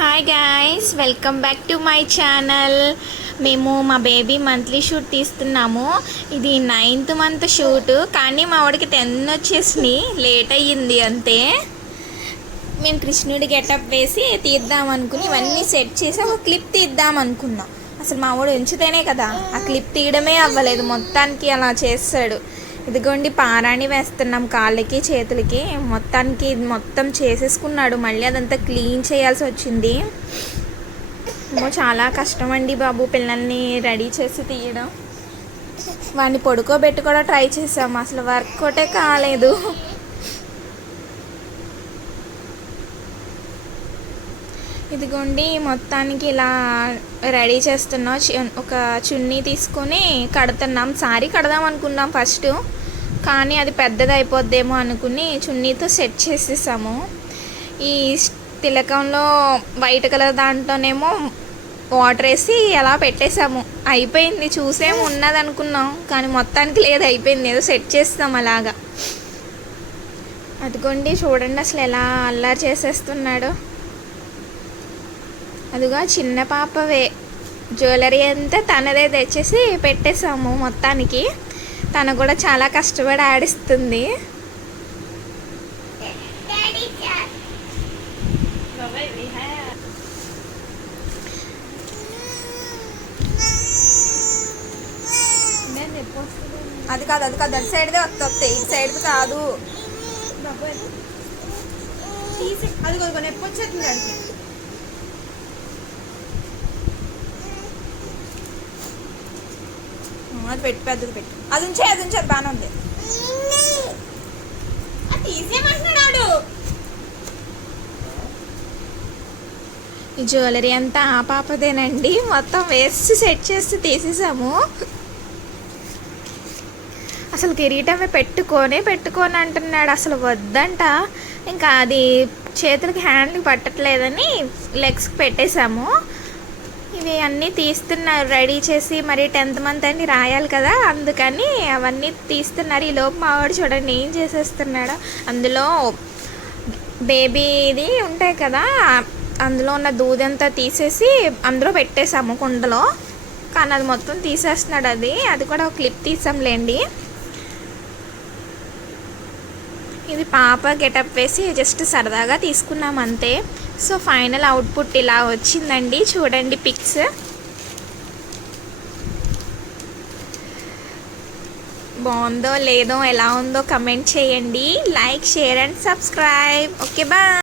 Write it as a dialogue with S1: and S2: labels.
S1: Hi guys welcome back to my channel మేము మా baby monthly shoot తీస్తున్నాము. ఇది ninth month shoot కానీ మా వాడికి టెన్ వచ్చేసి లేట్ అయ్యింది అంతే. మేము కృష్ణుడి గెటప్ వేసి తీద్దాం అనుకుని ఇవన్నీ సెట్ చేసి ఒక క్లిప్ తీద్దాం అనుకున్నాం. అసలు మా వాడు ఉంచితేనే కదా ఆ క్లిప్ తీయడమే అవ్వలేదు. మొత్తానికి అలా చేస్తాడు. ఇదిగోండి పారాణి వేస్తున్నాం కాళ్ళకి చేతులకి. మొత్తానికి ఇది మొత్తం చేసేసుకున్నాడు. మళ్ళీ అదంతా క్లీన్ చేయాల్సి వచ్చింది. ఏమో చాలా కష్టం అండి బాబు పిల్లల్ని రెడీ చేసి తీయడం. వాడిని పడుకోబెట్టి కూడా ట్రై చేసాము అసలు వర్క్ ఒకటే కాలేదు. ఇదిగోండి మొత్తానికి ఇలా రెడీ చేస్తున్నాం. ఒక చున్నీ తీసుకొని కడుతున్నాం. సారీ కడదాం అనుకున్నాం ఫస్ట్ కానీ అది పెద్దది అయిపోద్దేమో అనుకుని చున్నీతో సెట్ చేసేసాము. ఈ తిలకంలో వైట్ కలర్ దాంట్లోనేమో వాటర్ వేసి అలా పెట్టేసాము. అయిపోయింది చూసేము ఉన్నది అనుకున్నాం కానీ మొత్తానికి లేదు అయిపోయింది. ఏదో సెట్ చేస్తాం అలాగా. అదిగోండి చూడండి అసలు ఎలా అల్లరి చేసేస్తున్నాడో. అదిగా చిన్న పాపవే. జ్యువెలరీ అంతా తనదే తెచ్చేసి పెట్టేసాము మొత్తానికి. తను కూడా చాలా కష్టపడి ఆడిస్తుంది. అది కాదు అది కాదు అటు సైడ్దే వస్తుంది ఇటు సైడ్ కాదు.
S2: అది కొనుక్కో ఎప్పుడు వచ్చేస్తుంది అడిగి
S1: అది పెట్టి పెద్దది పెట్టి. అది ఉంచే అది ఉంచే బాగానే ఉంది.
S2: తీసేయమంటున్నాడు.
S1: ఈ జ్యువెలరీ అంతా ఆ పాపదేనండి. మొత్తం వేసి సెట్ చేసి తీసేసాము. అసలు కిరీటమే పెట్టుకోనే పెట్టుకోని అంటున్నాడు. అసలు వద్దంట. ఇంకా అది చేతులకి హ్యాండ్కి పట్టట్లేదని లెగ్స్కి పెట్టేశాము. ఇవి అన్నీ తీస్తున్నారు రెడీ చేసి మరి టెన్త్ మంత్ అని రాయాలి కదా అందుకని అవన్నీ తీస్తున్నారు. ఈ లోపు మావాడు చూడండి ఏం చేసేస్తున్నాడో. అందులో బేబీది ఉంటాయి కదా అందులో ఉన్న దూదంతా తీసేసి అందులో పెట్టేసాము కుండలో. కానీ అది మొత్తం తీసేస్తున్నాడు అది. అది కూడా ఒక క్లిప్ తీసాంలేండి. ఇది పాప గెటప్ వేసి జస్ట్ సరదాగా తీసుకున్నాం అంతే. సో ఫైనల్ అవుట్పుట్ ఇలా వచ్చిందండి. చూడండి పిక్స్. బాగుందో లేదో ఎలా ఉందో కమెంట్ చేయండి. Like share and subscribe. Okay bye.